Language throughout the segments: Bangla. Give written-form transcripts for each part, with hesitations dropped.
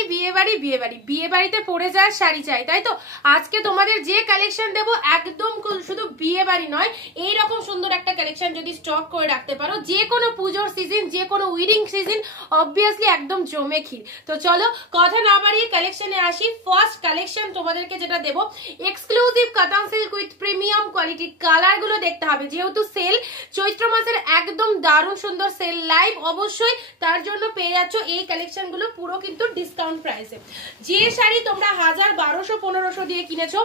খালি বিয়ে বাড়ি বিয়ে বাড়ি, বিয়ে বাড়িতে পরে যায় শাড়ি চাই, তাই তো? আজকে তোমাদের যে কালেকশন দেবো একদম শুধু বিয়ে বাড়ি নয়, এইরকম সুন্দর একটা কালেকশন যদি স্টক করে রাখতে পারো যে কোনো পুজোর সিজন, যে কোনো উইডিং সিজন, অবভিয়াসলি একদম জমে ক্ষীর। তো চলো কথা না বাড়িয়ে কালেকশনে আসি। ফার্স্ট কালেকশন তোমাদেরকে যেটা দেবো, এক্সক্লুসিভ কাতান silk with premium quality. Colour গুলো দেখতে হবে, যেহেতু সেল চৈত্র মাসের একদম দারুণ সুন্দর সেল লাইভ, অবশ্যই তার জন্য পেয়ে যাচ্ছ এই কালেকশন গুলো পুরো কিন্তু ডিসকাউন্ট প্রাইসে। যে শাড়ি তোমরা 1000, 1200, 1500 দিয়ে কিনেছো,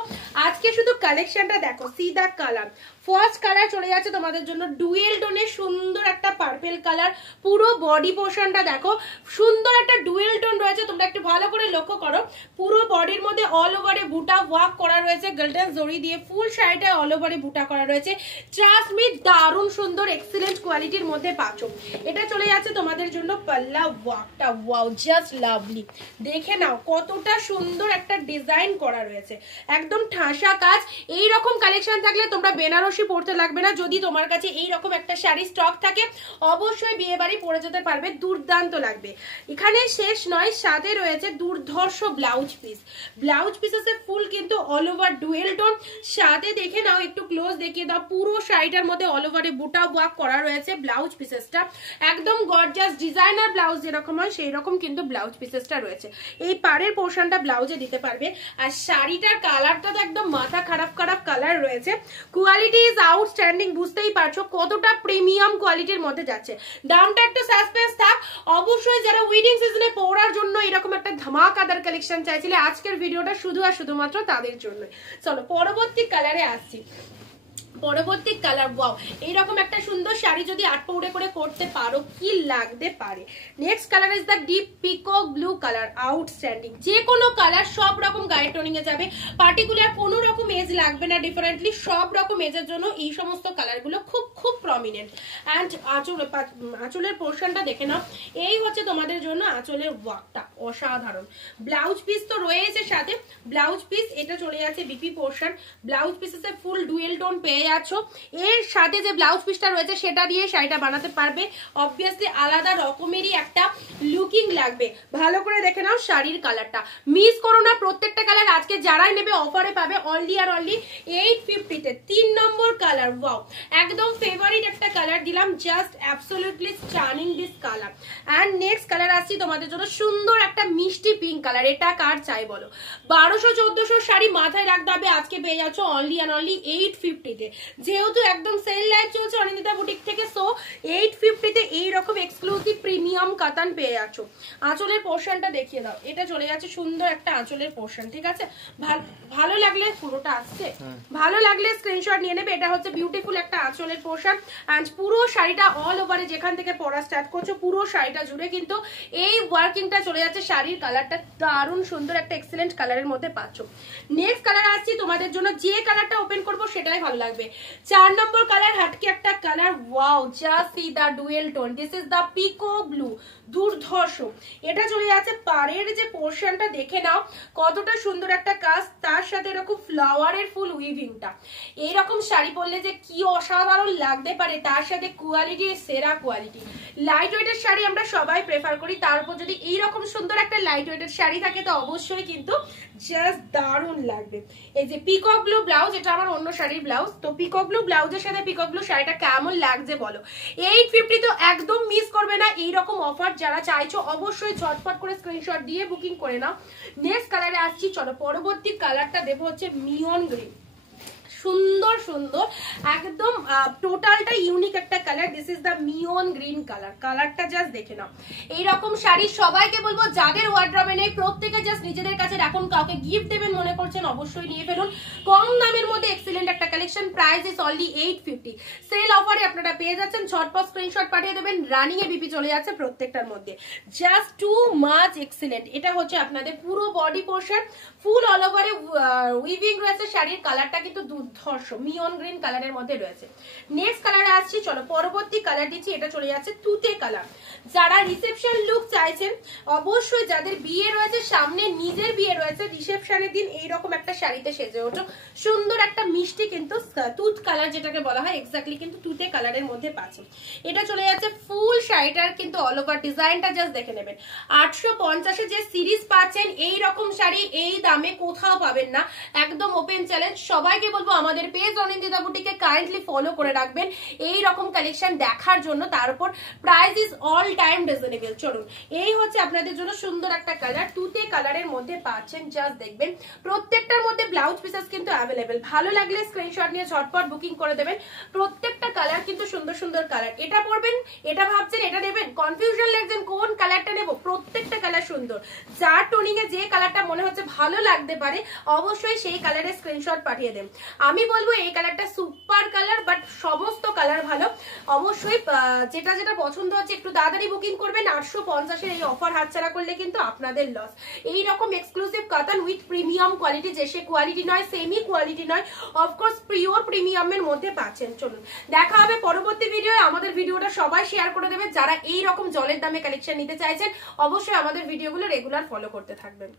আজকে শুধু কালেকশনটা দেখো। See the colour, first colour চলে যাচ্ছে তোমাদের জন্য ডুয়েল টোনের সুন্দর একটা পার্পল কালার। পুরো বডি পোর্শনটা দেখো, সুন্দর একটা ডুয়েল টোন রয়েছে, তোমরা একটু ভালো করে লক্ষ্য করো। পুরো বডির মধ্যে অল ওভারে বুটা ওয়ার্ক করা রয়েছে গোল্ডেন জরি দিয়ে, ফুল শাড়িটা অল ওভারে বুটা করা রয়েছে। ট্রাস্ট মি, দারুণ সুন্দর এক্সিলেন্ট কোয়ালিটির মধ্যে পাচ্ছ। এটা চলে যাচ্ছে তোমাদের জন্য পাল্লা ওয়ার্কটা, ওয়াও জাস্ট লাভলি। দেখে নাও কতটা সুন্দর একটা ডিজাইন করা রয়েছে, একদম ঠাসা কাজ। এই রকম কালেকশন থাকলে তোমরা বেনারসি পড়তে লাগবে না। যদি তোমার কাছে এই রকম একটা শাড়ি স্টক থাকে, অবশ্যই বিয়ে বাড়ি পরে যেতে পারবে, দুর্দান্ত লাগবে। এখানে শেষ নয়, সাথে রয়েছে দুর্ধর্ষ ব্লাউজ পিস। ব্লাউজ পিসেস ফুল কিন্তু অল ওভার ডুয়েল টোন, সাথে দেখে নাও, একটু ক্লোজ দেখিয়ে দাও, পুরো শাড়িটার মধ্যে অল ওভারে বুটা ওয়ার্ক করা রয়েছে। ব্লাউজ পিসেসটা একদম গর্জাস ডিজাইনার ব্লাউজ যেরকম হয় সেই রকম কিন্তু ব্লাউজ পিসেসটা রয়েছে। এই পাড়ের পোর্শনটা ব্লাউজে দিতে পারবে। আর শাড়িটার কালারটা তো একদম মাথা খারাপ খারাপ কালার রয়েছে। কোয়ালিটি ইজ আউটস্ট্যান্ডিং, বুঝতেই পারছো কতটা প্রিমিয়াম কোয়ালিটির মধ্যে যাচ্ছে। দামটা একটু সাসপেন্স থাক। অবশ্যই যারা উইডিং সিজনে পরার জন্য এরকম একটা ধামাকাদার কালেকশন চাইছিলে, আজকের ভিডিওটা শুধু আর শুধুমাত্র তাদের জন্য। চলো পরবর্তী কালারে আসছি। পরবর্তী কালার, ওয়াও, এইরকম একটা সুন্দর শাড়ি যদি আটপৌড়ে করে করতে পারো, কি লাগতে পারে। Next colour is the deep peacock blue colour, outstanding. যে কোনো কালার সব রকম গায়ে টোনিং এ যাবে, পার্টিকুলার কোনো রকম এজ লাগবে না। ডিফারেন্টলি সব রকম এজের জন্য এই সমস্ত কালারগুলো খুব খুব প্রমিনেন্ট। অ্যান্ড আঁচলের পোর্শনটা দেখে নাও, এই হচ্ছে তোমাদের জন্য আঁচলের ওয়ার্কটা অসাধারণ। ব্লাউজ পিস তো রয়েছে সাথে, ব্লাউজ পিস এটা চলে যাচ্ছে বিপি পোর্শন। ব্লাউজ পিসে ফুল ডুয়েল টোন পেয়ে যাচ্ছ। এর সাথে যে ব্লাউজ পিসটা রয়েছে সেটা দিয়ে শাড়িটা বানাতে পারবে, অবভিয়াসলি আলাদা রকমেরই একটা লুকিং লাগবে। ভালো করে দেখে নাও শাড়ির কালারটা, মিস করো না প্রত্যেকটা কালার। আজকে যারাই নেবে অফারে পাবে অনলি আর অনলি 850 তে। 3 নম্বর কালার, ওয়াও, একদম ফেভারিট একটা কালার দিলাম, just absolutely stunning this colour. And next colour আসছি তোমাদের জন্য সুন্দর একটা মিষ্টি পিঙ্ক কালার। এটা কার চাই বলো? 1200-1400 শাড়ি মাথায় রাখতে হবে, আজকে পেয়ে যাচ্ছ অনলি আর অনলি 850 তে। যেহেতু একদম সেল লাইভ চলছে অনিন্দিতা বুটিক থেকে, সো 850 তে এইরকম এক্সক্লুসিভ প্রিমিয়াম কাতান পেয়ে যাচ্ছ। আঁচলের পোর্শনটা দেখিয়ে দাও, এটা চলে যাচ্ছে সুন্দর একটা আঁচলের পোর্শন, ঠিক আছে? ভালো লাগলে পুরোটা আসছে, ভালো লাগলে স্ক্রিনশট নিয়ে নেবে। এটা হচ্ছে বিউটিফুল একটা আঁচলের পোর্শন। অ্যান্ড পুরো শাড়িটা অল ওভারে যেখান থেকে পরা স্টার্ট করছো, পুরো শাড়িটা জুড়ে কিন্তু এই ওয়ার্কিংটা চলে যাচ্ছে। শাড়ির কালারটা দারুণ সুন্দর একটা এক্সেলেন্ট কালারের মধ্যে পাচ্ছ। নেক্সট কালার আসছি তোমাদের জন্য, যে কালারটা ওপেন করবো সেটাই ভালো লাগবে। 4 নম্বর কালার, হাটকে একটা colour, wow, just see the dual tone. This is the pico blue, দুর্ধর্ষ। এটা চলে যাচ্ছে পাড়ের যে পোর্শনটা দেখে নাও কতটা সুন্দর একটা কাজ, তার সাথে এরকম ফ্লাওয়ারের ফুল উইভিংটা। এইরকম শাড়ি পরলে যে কি অসাধারণ লাগতে পারে, তার সাথে কোয়ালিটি সেরা কোয়ালিটি। লাইট ওয়েটের শাড়ি আমরা সবাই প্রেফার করি, তার উপর যদি এইরকম সুন্দর একটা লাইট ওয়েটের শাড়ি থাকে তো অবশ্যই কিন্তু জাস্ট দারুণ লাগবে। এই যে পিকক ব্লু ব্লাউজ, এটা আমার অন্য শাড়ির ব্লাউজ। তো পিকক ব্লু ব্লাউজের সাথে পিকক ব্লু শাড়িটা কেমন লাগছে বলো? 850 তো একদম মিস করবে না। এইরকম অফার যারা চাইছো অবশ্যই ঝটপট করে স্ক্রিনশট দিয়ে বুকিং করে নাও। নেক্সট কালারে আসছি, চলো পরবর্তী কালারটা দেবো হচ্ছে মিয়ন গ্রিন। সুন্দর সুন্দর একদম টোটালটা ইউনিক একটা কালার। দিস ইজ দা মিয়ন গ্রিন কালার। কালারটা জাস্ট দেখে নাও। এইরকম শাড়ি সবাইকে বলবো, যাদের ওয়ার্ড্রবে নেই প্রত্যেকে জাস্ট নিজেদের কাছে রাখুন, কাউকে গিফট দেবেন মনে করছেন অবশ্যই নিয়ে ফেলুন। কম দামের মধ্যে এক্সিলেন্ট একটা collection, price is only 850। Sale অফারে আপনারা পেয়ে যাচ্ছেন, ঝটপট স্ক্রিনশট পাঠিয়ে দেবেন। রানিং এ বিপি চলে যাচ্ছে প্রত্যেকটার মধ্যে, জাস্ট টু মাচ এক্সিলেন্ট। এটা হচ্ছে আপনাদের পুরো বডি পোর্শন, ফুল অল ওভারে উইভিং রয়েছে। শাড়ির কালারটা কিন্তু দুর্ধর্ষ মিয়ন গ্রিন কালারের মধ্যে রয়েছে। নেক্সট কালারে আসছি, চলো পরবর্তী কালার দিচ্ছি। এটা চলে যাচ্ছে তুতে কালার। যারা রিসেপশন লুক চাইছেন, অবশ্যই যাদের বিয়ে রয়েছে সামনে, নিজের বিয়ে রয়েছে, রিসেপশনের দিন এইরকম একটা শাড়িতে সেজে ওঠো। সুন্দর একটা মিষ্টি কিন্তু তুত কালার যেটাকে বলা হয়, এক্স্যাক্টলি কিন্তু তুতে কালারের মধ্যে পাচ্ছেন। এটা চলে যাচ্ছে ফুল শাড়িটার কিন্তু অল ওভার ডিজাইনটা জাস্ট দেখে নেবেন। 850 যে সিরিজ পাচ্ছেন পাচ্ছেন এই রকম শাড়ি এই দামে কোথাও পাবেন না, একদম ওপেন চ্যালেঞ্জ। সবাইকে বলবো আমাদের পেজ অনিন্দিতা বুটিককে কাইন্ডলি ফলো করে রাখবেন এই রকম কালেকশন দেখার জন্য। তার উপর price is all time reasonable. চলুন, এই হচ্ছে আপনাদের জন্য সুন্দর একটা কালার, তুতে কালারের মধ্যে পাচ্ছেন। জাস্ট দেখবেন প্রত্যেকটার মধ্যে ব্লাউজ পিসেস কিন্তু অ্যাভেলেবেল। ভালো লাগলে স্ক্রিনশট নিয়ে ঝটপট বুকিং করে দেবেন। প্রত্যেকটা কালার কিন্তু সুন্দর সুন্দর কালার। এটা পরবেন, এটা ভাবছেন এটা নেবেন, কনফিউশন লাগছেন কোন কালারটা নেব, প্রত্যেকটা কালার সুন্দর। যার টোনিং এ যে কালারটা মনে হচ্ছে ভালো লাগতে পারে অবশ্যই সেই কালারের স্ক্রিনশট পাঠিয়ে দেন। আমি বলবো এই কালারটা সুপার কালার, বাট সমস্ত কালার ভালো। অবশ্যই যেটা যেটা পছন্দ হচ্ছে একটু তাড়াতাড়ি বুকিং করবেন। 850-এর এই অফার হাতছাড়া করলে কিন্তু আপনাদের লস। এই রকম exclusive cotton with premium quality, যে সে কোয়ালিটি নয়, সেমি কোয়ালিটি নয়, অফকোর্স পিওর প্রিমিয়ামের মধ্যে পাচ্ছেন। চলুন দেখা হবে পরবর্তী ভিডিও। আমাদের ভিডিওটা সবাই শেয়ার করে দেবে। যারা এই রকম জলের দামে কালেকশন নিতে চাইছেন অবশ্যই আমাদের ভিডিওগুলো রেগুলার ফলো করতে থাকবেন।